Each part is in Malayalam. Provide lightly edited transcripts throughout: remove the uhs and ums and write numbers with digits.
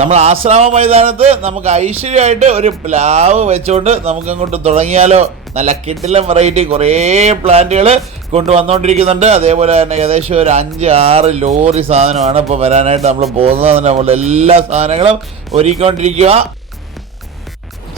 നമ്മൾ ആശ്രാമ മൈതാനത്ത് നമുക്ക് ഐശ്വര്യമായിട്ട് ഒരു പ്ലാവ് വെച്ചുകൊണ്ട് നമുക്കങ്ങോട്ട് തുടങ്ങിയാലോ. നല്ല കിടിലൻ വെറൈറ്റി കുറേ പ്ലാന്റുകൾ കൊണ്ടുവന്നുകൊണ്ടിരിക്കുന്നുണ്ട്. അതേപോലെ തന്നെ ഏകദേശം ഒരു 5-6 ലോറി സാധനമാണ് ഇപ്പോൾ വരാനായിട്ട് നമ്മൾ പോകുന്നത്. നമ്മൾ എല്ലാ സാധനങ്ങളും ഒരുക്കിക്കൊണ്ടിരിക്കുക.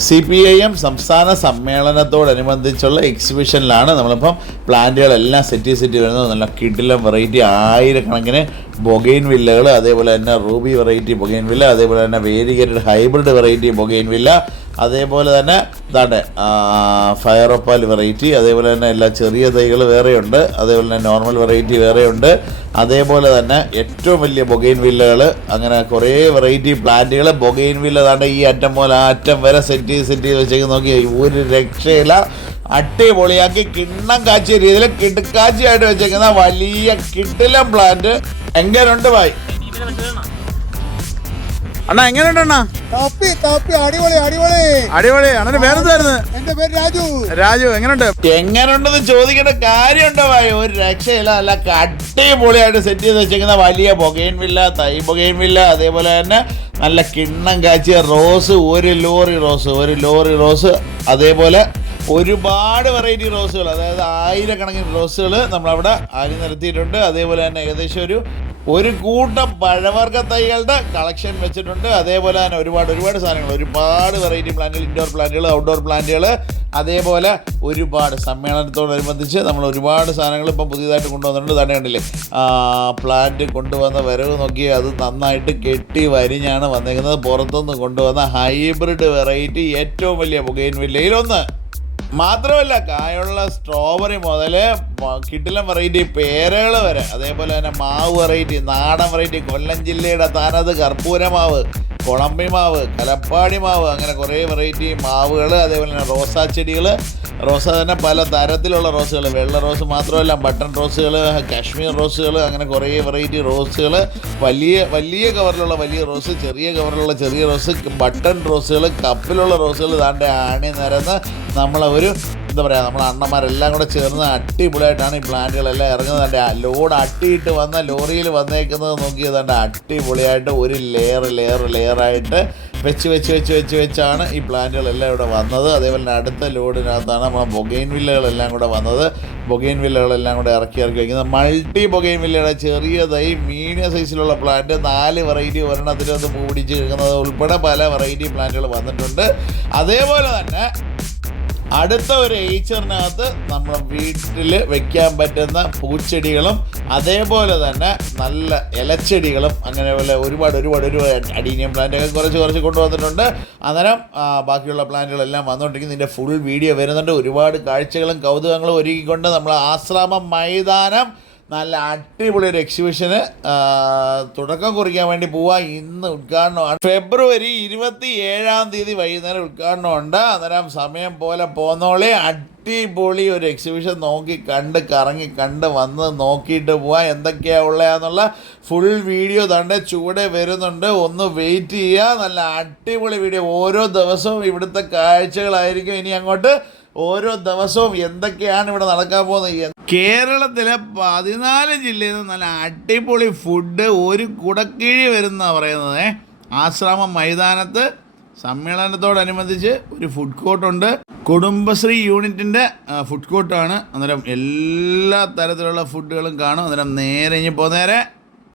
CPIM സംസ്ഥാന സമ്മേളനത്തോടനുബന്ധിച്ചുള്ള എക്സിബിഷനിലാണ് നമ്മളിപ്പം പ്ലാന്റുകളെല്ലാം സെറ്റ് വരുന്നത്. നല്ല കിടിലൻ വെറൈറ്റി ആയിരക്കണക്കിന് ബൊഗെയിൻ വില്ലകൾ, അതേപോലെ തന്നെ റൂബി വെറൈറ്റി ബൊഗെയിൻ വില്ല, അതേപോലെ തന്നെ വേരിഗേറ്റഡ് ഹൈബ്രിഡ് വെറൈറ്റി ബൊഗെയിൻ വില്ല, അതേപോലെ തന്നെ ഇതാണ്ട് ഫയറോപ്പാൽ വെറൈറ്റി, അതേപോലെ തന്നെ എല്ലാ ചെറിയ തൈകൾ വേറെയുണ്ട്, അതേപോലെ തന്നെ നോർമൽ വെറൈറ്റി വേറെയുണ്ട്, അതേപോലെ തന്നെ ഏറ്റവും വലിയ ബൊഗെയിൻ വില്ലകൾ, അങ്ങനെ കുറേ വെറൈറ്റി പ്ലാന്റുകൾ. ബൊഗെയിൻ വില്ല താണ്ട് ഈ അറ്റം പോലെ ആ അറ്റം വരെ സെറ്റ് ചെയ്ത് വെച്ചേക്ക് നോക്കി ഒരു രക്ഷയില്ല. അടിപൊളിയാക്കി കിണ്ണം കാച്ചിയ രീതിയിൽ കിടുക്കാച്ചിയായിട്ട് വെച്ചേക്കുന്ന വലിയ കിടിലൻ പ്ലാന്റ്. എങ്ങനെയുണ്ട് ഭായ്? അണ്ണാ എങ്ങനെയുണ്ട് അണ്ണാ? അടിപൊളി. അണ്ണന്റെ പേരെന്തായിരുന്നു? എന്റെ പേര് രാജു. എങ്ങനെയുണ്ടെന്ന് ചോദിക്കേണ്ട കാര്യമുണ്ടോ ഭായ്? ഒരു രക്ഷയില്ല. നല്ല അടിപൊളിയായിട്ട് സെറ്റ് ചെയ്ത് വെച്ചേക്കുന്ന വലിയ ബൊഗെയിൻ വില്ല, തൈ ബൊഗെയിൻ വില്ല, അതേപോലെ തന്നെ നല്ല കിണ്ണം കാച്ചിയ റോസ്, ഒരു ലോറി റോസ്, അതേപോലെ ഒരുപാട് വെറൈറ്റി റോസുകൾ, അതായത് ആയിരക്കണക്കിന് റോസുകൾ നമ്മളവിടെ ആകെ നിരത്തിയിട്ടുണ്ട്. അതേപോലെ തന്നെ ഏകദേശം ഒരു കൂട്ടം പഴവർഗ്ഗ തൈകളുടെ കളക്ഷൻ വെച്ചിട്ടുണ്ട്. അതേപോലെ തന്നെ ഒരുപാട് സാധനങ്ങൾ, ഒരുപാട് വെറൈറ്റി പ്ലാന്റുകൾ, ഇൻഡോർ പ്ലാന്റുകൾ, ഔട്ട്ഡോർ പ്ലാന്റുകൾ, അതേപോലെ ഒരുപാട് സമ്മേളനത്തോടനുബന്ധിച്ച് നമ്മൾ ഒരുപാട് സാധനങ്ങൾ ഇപ്പം പുതിയതായിട്ട് കൊണ്ടുവന്നിട്ടുണ്ട്. തന്നെ കണ്ടില്ലേ പ്ലാന്റ് കൊണ്ടുവന്ന വരവ് നോക്കി, അത് നന്നായിട്ട് കെട്ടി വരിഞ്ഞാണ് വന്നേക്കുന്നത്. പുറത്തുനിന്ന് കൊണ്ടുവന്ന ഹൈബ്രിഡ് വെറൈറ്റി ഏറ്റവും വലിയ ബൊഗെയിൻ വില്ലയിലൊന്ന്. മാത്രമല്ല കായുള്ള സ്ട്രോബെറി മുതൽ കിടിലൻ വെറൈറ്റി പേരകൾ വരെ, അതേപോലെ തന്നെ മാവ് വെറൈറ്റി, നാടൻ വെറൈറ്റി, കൊല്ലം ജില്ലയുടെ തനത് കർപ്പൂര മാവ്, കുളമ്പി മാവ്, കലപ്പാടി മാവ്, അങ്ങനെ കുറേ വെറൈറ്റി മാവുകൾ, അതേപോലെ തന്നെ റോസാ ചെടികൾ, റോസ തന്നെ പല തരത്തിലുള്ള റോസുകൾ, വെള്ള റോസ് മാത്രമല്ല ബട്ടൺ റോസുകൾ, കാശ്മീർ റോസുകൾ, അങ്ങനെ കുറേ വെറൈറ്റി റോസുകൾ, വലിയ കവറിലുള്ള വലിയ റോസ്, ചെറിയ കവറിലുള്ള ചെറിയ റോസ്, ബട്ടൺ റോസുകൾ, കപ്പിലുള്ള റോസുകൾ താണ്ടെ ആണി നിരന്ന് നമ്മളെ അണ്ണന്മാരെല്ലാം കൂടെ ചേർന്ന് അടിപൊളിയായിട്ടാണ് ഈ പ്ലാന്റുകളെല്ലാം ഇറങ്ങുന്നത്. ലോഡ് അട്ടിയിട്ട് വന്ന ലോറിയിൽ വന്നേക്കുന്നത് നോക്കിയതാണ്ട് അടിപൊളിയായിട്ട് ഒരു ലെയറായിട്ട് വെച്ചാണ് ഈ പ്ലാന്റുകളെല്ലാം ഇവിടെ വന്നത്. അതേപോലെ തന്നെ അടുത്ത ലോഡിനകത്താണ് നമ്മൾ ബൊഗെയിൻ വില്ലകളെല്ലാം കൂടെ വന്നത്. ബൊഗെയിൻ വില്ലകളെല്ലാം കൂടെ ഇറക്കി വയ്ക്കുന്നത് മൾട്ടി ബൊഗെയിൻ വില്ലയുടെ ചെറിയ തൈ, മീഡിയം സൈസിലുള്ള പ്ലാന്റ്, 4 വെറൈറ്റി ഒരെണ്ണത്തിനകത്ത് പൂ പിടിച്ച് കിടക്കുന്നത് ഉൾപ്പെടെ പല വെറൈറ്റി പ്ലാന്റുകൾ വന്നിട്ടുണ്ട്. അതേപോലെ തന്നെ അടുത്ത ഒരു ഏച്ചറിനകത്ത് നമ്മുടെ വീട്ടിൽ വെക്കാൻ പറ്റുന്ന പൂച്ചെടികളും, അതേപോലെ തന്നെ നല്ല ഇലച്ചെടികളും, അങ്ങനെ പോലെ ഒരുപാട് അഡീനിയം പ്ലാന്റൊക്കെ കുറച്ച് കൊണ്ടുവന്നിട്ടുണ്ട്. അന്നേരം ബാക്കിയുള്ള പ്ലാന്റുകളെല്ലാം വന്നുകൊണ്ടിരിക്കുന്നു. ഇതിൻ്റെ ഫുൾ വീഡിയോ വരുന്നുണ്ട്. ഒരുപാട് കാഴ്ചകളും കൗതുകങ്ങളും ഒരുക്കിക്കൊണ്ട് നമ്മൾ ആശ്രാമം മൈതാനം നല്ല അടിപൊളി ഒരു എക്സിബിഷന് തുടക്കം കുറിക്കാൻ വേണ്ടി പോവാ. ഇന്ന് ഉദ്ഘാടനമാണ്. ഫെബ്രുവരി 27 വൈകുന്നേരം ഉദ്ഘാടനമുണ്ട്. അന്നേരം സമയം പോലെ പോന്നോളെ. അടിപൊളി ഒരു എക്സിബിഷൻ നോക്കി കറങ്ങി വന്ന് നോക്കിയിട്ട് പോവാം. എന്തൊക്കെയാണ് ഉള്ളതെന്നുള്ള ഫുൾ വീഡിയോ തന്നെ ചൂടെ വരുന്നുണ്ട്. ഒന്ന് വെയിറ്റ് ചെയ്യുക. നല്ല അടിപൊളി വീഡിയോ. ഓരോ ദിവസവും ഇവിടുത്തെ കാഴ്ചകളായിരിക്കും ഇനി അങ്ങോട്ട്. ഓരോ ദിവസവും എന്തൊക്കെയാണ് ഇവിടെ നടക്കാൻ പോകുന്നത്. കേരളത്തിലെ 14 ജില്ലയിൽ നിന്ന് നല്ല അടിപൊളി ഫുഡ് ഒരു കുടക്കീഴി വരുന്നതാണ് പറയുന്നത്. ആശ്രാമം മൈതാനത്ത് സമ്മേളനത്തോടനുബന്ധിച്ച് ഒരു ഫുഡ് കോർട്ടുണ്ട്. കുടുംബശ്രീ യൂണിറ്റിൻ്റെ ഫുഡ് കോർട്ടാണ്. അന്നേരം എല്ലാ തരത്തിലുള്ള ഫുഡുകളും കാണും. അന്നേരം നേരെ